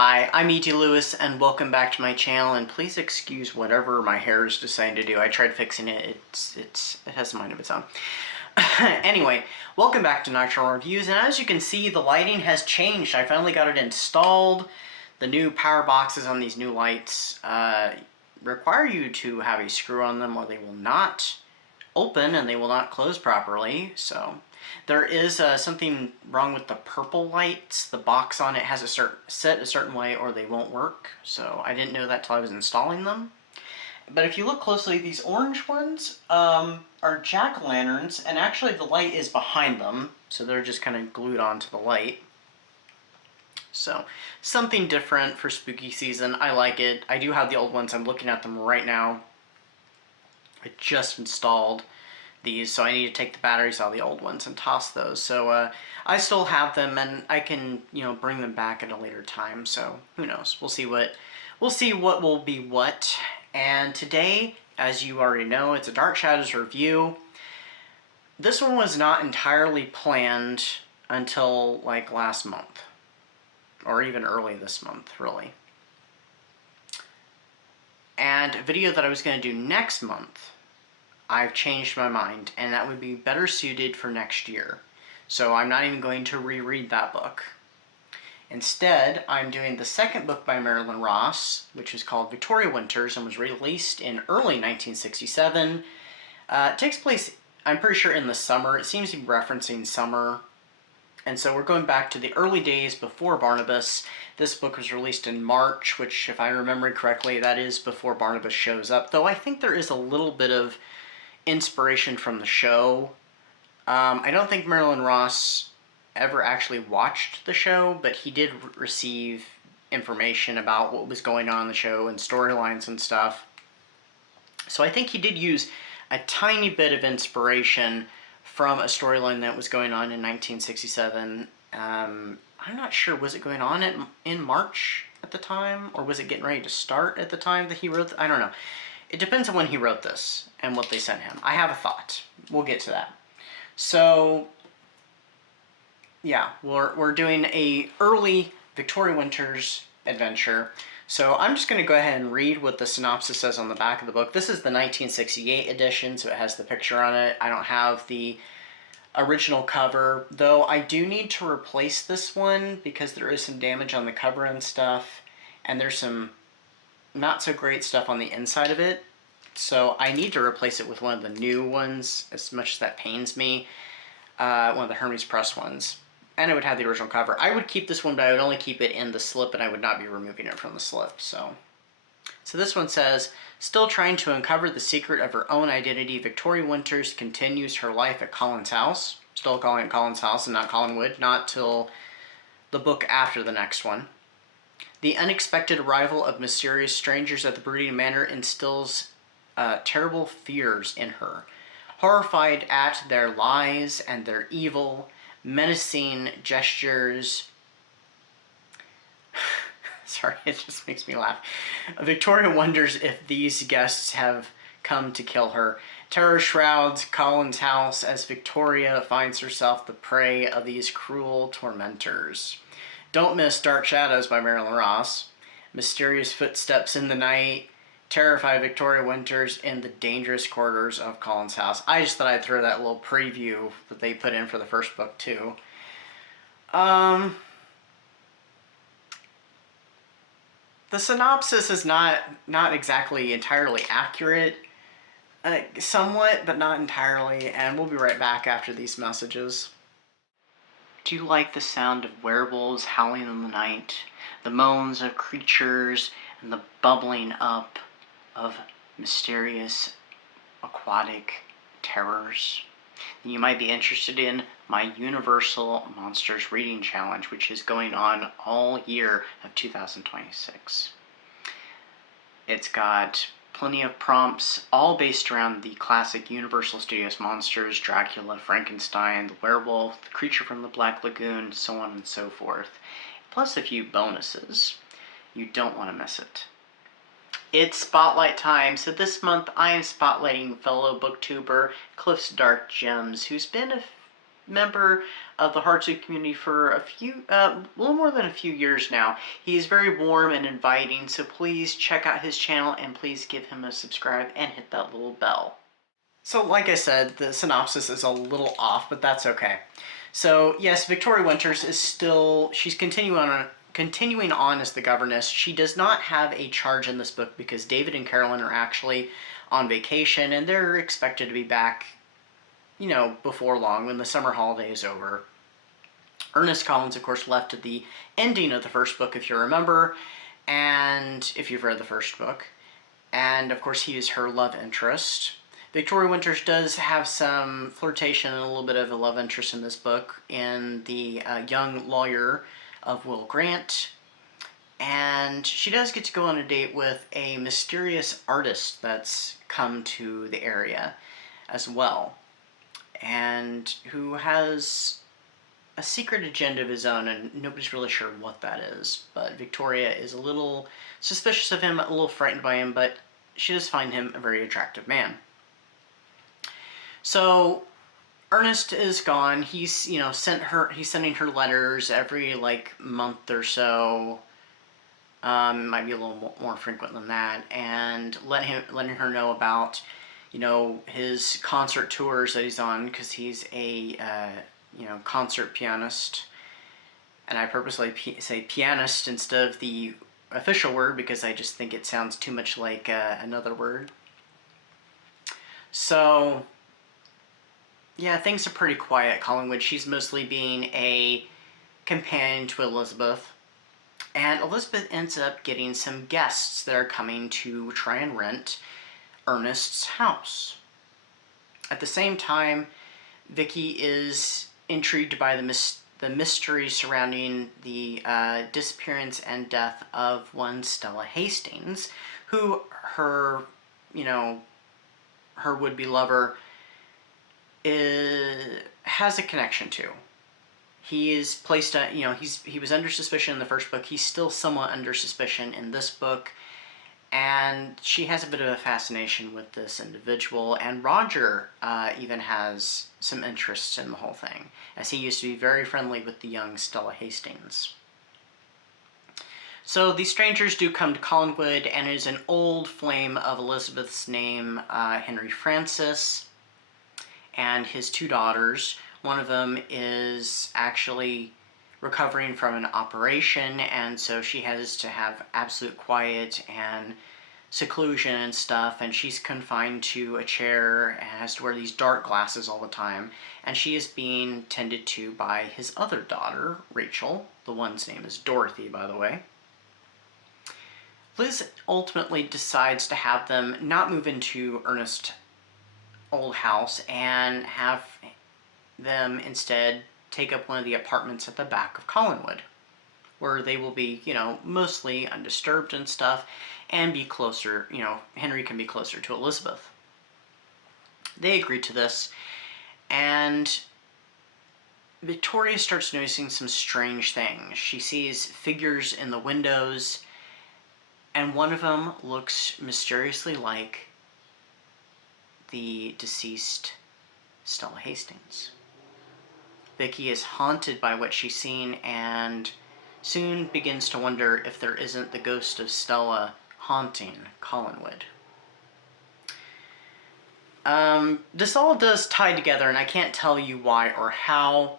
Hi, I'm E.T. Lewis, and welcome back to my channel, and please excuse whatever my hair is deciding to do. I tried fixing it. It has a mind of its own. Anyway, welcome back to Nocturnal Reviews, and as you can see, the lighting has changed. I finally got it installed. The new power boxes on these new lights require you to have a screw on them or they will not open and they will not close properly, so there is something wrong with the purple lights. The box on it has set a certain way or they won't work, so I didn't know that till I was installing them. But if you look closely, these orange ones are jack-o'-lanterns, and actually the light is behind them, so they're just kind of glued onto the light. So, something different for spooky season. I like it. I do have the old ones. I'm looking at them right now. I just installed these, so I need to take the batteries out of the old ones and toss those. So I still have them, and I can, bring them back at a later time. So who knows? We'll see what will be what. And today, as you already know, it's a Dark Shadows review. This one was not entirely planned until like last month, or even early this month, really. And a video that I was going to do next month, I've changed my mind, and that would be better suited for next year. So I'm not even going to reread that book. Instead, I'm doing the second book by Marilyn Ross, which is called Victoria Winters and was released in early 1967. It takes place, I'm pretty sure, in the summer. It seems to be referencing summer. And so we're going back to the early days before Barnabas. This book was released in March, which, if I remember correctly, that is before Barnabas shows up. Though I think there is a little bit of inspiration from the show. I don't think Marilyn Ross ever actually watched the show, but he did receive information about what was going on in the show and storylines and stuff. So I think he did use a tiny bit of inspiration from a storyline that was going on in 1967. I'm not sure, was it going on in March at the time, or was it getting ready to start at the time that he wrote? I don't know. It depends on when he wrote this and what they sent him. I have a thought. We'll get to that. So, yeah, we're doing a early Victoria Winters adventure. So I'm just going to go ahead and read what the synopsis says on the back of the book. This is the 1968 edition, so it has the picture on it. I don't have the original cover, though I do need to replace this one because there is some damage on the cover and stuff, and there's some not so great stuff on the inside of it, so I need to replace it with one of the new ones, as much as that pains me. One of the Hermes Press ones, and it would have the original cover. I would keep this one, but I would only keep it in the slip, and I would not be removing it from the slip. So this one says, still trying to uncover the secret of her own identity, Victoria Winters continues her life at Colin's house. Still calling it Colin's house and not Collinwood, not till the book after the next one. The unexpected arrival of mysterious strangers at the brooding manor instills terrible fears in her. Horrified at their lies and their evil, menacing gestures. Sorry, it just makes me laugh. Victoria wonders if these guests have come to kill her. Terror shrouds Colin's house as Victoria finds herself the prey of these cruel tormentors. Don't miss Dark Shadows by Marilyn Ross. Mysterious footsteps in the night terrify Victoria Winters in the dangerous corridors of Colin's house. I just thought I'd throw that little preview that they put in for the first book too. The synopsis is not exactly entirely accurate. Somewhat, but not entirely, and we'll be right back after these messages. Do you like the sound of werewolves howling in the night, the moans of creatures, and the bubbling up of mysterious aquatic terrors? Then you might be interested in my Universal Monsters Reading Challenge, which is going on all year of 2026. It's got plenty of prompts, all based around the classic Universal Studios monsters: Dracula, Frankenstein, the werewolf, the creature from the Black Lagoon, so on and so forth. Plus a few bonuses. You don't want to miss it. It's spotlight time, so this month I am spotlighting fellow booktuber Cliff's Dark Gems, who's been member of the HorrorTube community for a little more than a few years now. He's very warm and inviting, so please check out his channel and please give him a subscribe and hit that little bell. So like I said, the synopsis is a little off, but that's okay. So yes, Victoria Winters is still, she's continuing on as the governess. She does not have a charge in this book because David and Carolyn are actually on vacation and they're expected to be back, you know, before long when the summer holiday is over. Ernest Collins, of course, left at the ending of the first book, if you remember, and if you've read the first book. And of course, he is her love interest. Victoria Winters does have some flirtation and a little bit of a love interest in this book in the young lawyer of Will Grant. And she does get to go on a date with a mysterious artist that's come to the area as well, and who has a secret agenda of his own, and nobody's really sure what that is. But Victoria is a little suspicious of him, a little frightened by him, but she does find him a very attractive man. So Ernest is gone. He's, you know, he's sending her letters every like month or so. Might be a little more frequent than that, and letting her know about, you know, his concert tours that he's on, because he's a you know, concert pianist. And I purposely say pianist instead of the official word because I just think it sounds too much like another word. So yeah, things are pretty quiet at Collingwood. She's mostly being a companion to Elizabeth. And Elizabeth ends up getting some guests that are coming to try and rent Ernest's house. At the same time, Vicky is intrigued by the mystery surrounding the disappearance and death of one Stella Hastings, who her, you know, her would-be lover has a connection to. He is placed, you know, he was under suspicion in the first book. He's still somewhat under suspicion in this book, and she has a bit of a fascination with this individual, and Roger even has some interest in the whole thing, as he used to be very friendly with the young Stella Hastings. So these strangers do come to Collingwood, and it is an old flame of Elizabeth's name, Henry Francis, and his two daughters. One of them is actually recovering from an operation, and so she has to have absolute quiet and seclusion and stuff, and she's confined to a chair and has to wear these dark glasses all the time, and she is being tended to by his other daughter, Rachel. The one's name is Dorothy, by the way. Liz ultimately decides to have them not move into Ernest's old house and have them instead take up one of the apartments at the back of Collingwood, where they will be, you know, mostly undisturbed and stuff, and be closer, you know, Henry can be closer to Elizabeth. They agree to this, and Victoria starts noticing some strange things. She sees figures in the windows, and one of them looks mysteriously like the deceased Stella Hastings. Vicky is haunted by what she's seen and soon begins to wonder if there isn't the ghost of Stella haunting Collingwood. This all does tie together, and I can't tell you why or how.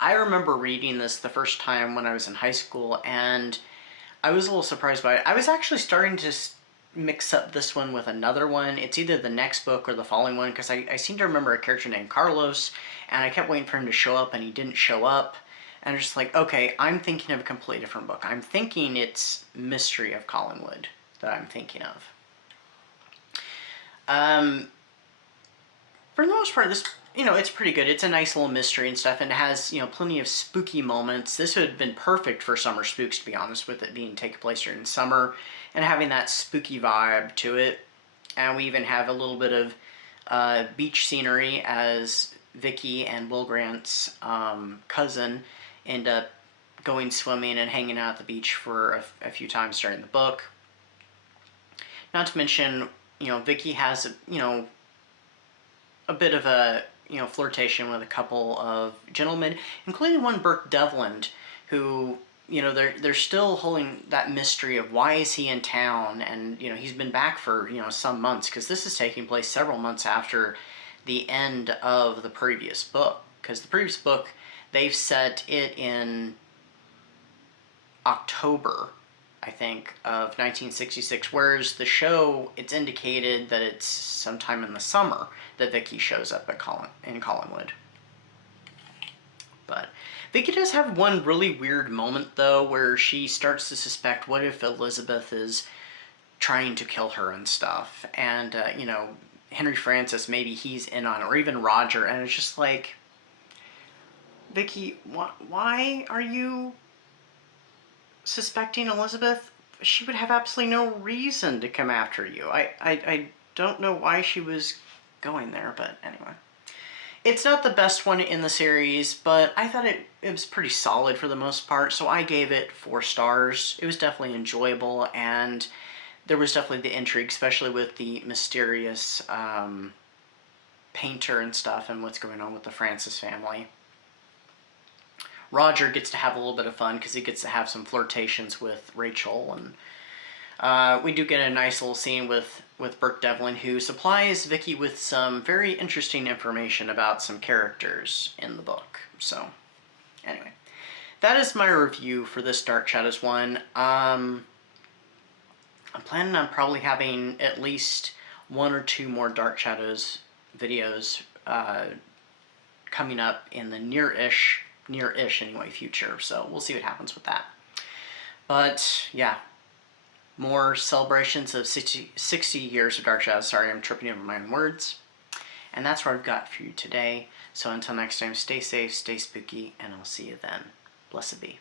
I remember reading this the first time when I was in high school, and I was a little surprised by it. I was actually starting to mix up this one with another one. It's either the next book or the following one, because I seem to remember a character named Carlos, and I kept waiting for him to show up, and he didn't show up. And I'm just like, okay, I'm thinking of a completely different book. I'm thinking it's Mystery of Collingwood that I'm thinking of. For the most part, this, you know, it's pretty good. It's a nice little mystery and stuff, and it has, you know, plenty of spooky moments. This would have been perfect for summer spooks, to be honest, with it being taking place during summer and having that spooky vibe to it. And we even have a little bit of beach scenery as Vicky and Will Grant's cousin end up going swimming and hanging out at the beach for a few times during the book. Not to mention, you know, Vicky has, you know, a bit of a flirtation with a couple of gentlemen, including one Burke Devlin, who, they're still holding that mystery of why is he in town, and, he's been back for, some months, because this is taking place several months after the end of the previous book, because the previous book, they've set it in October, I think, of 1966, whereas the show, it's indicated that it's sometime in the summer that Vicky shows up in Collinwood. But Vicky does have one really weird moment, though, where she starts to suspect, what if Elizabeth is trying to kill her and stuff, and, Henry Francis, maybe he's in on it, or even Roger, and it's just like, Vicky, why are you suspecting Elizabeth? She would have absolutely no reason to come after you. I don't know why she was going there, but anyway. It's not the best one in the series, but I thought it was pretty solid for the most part, so I gave it 4 stars. It was definitely enjoyable, and there was definitely the intrigue, especially with the mysterious painter and stuff, and what's going on with the Francis family. Roger gets to have a little bit of fun because he gets to have some flirtations with Rachel, and we do get a nice little scene with Burke Devlin, who supplies Vicky with some very interesting information about some characters in the book. So, anyway, that is my review for this Dark Shadows one. I'm planning on probably having at least 1 or 2 more Dark Shadows videos coming up in the near-ish anyway future, so we'll see what happens with that. But yeah, more celebrations of 60 years of Dark Shadows. Sorry, I'm tripping over my own words. And that's what I've got for you today. So until next time, stay safe, stay spooky, and I'll see you then. Blessed be.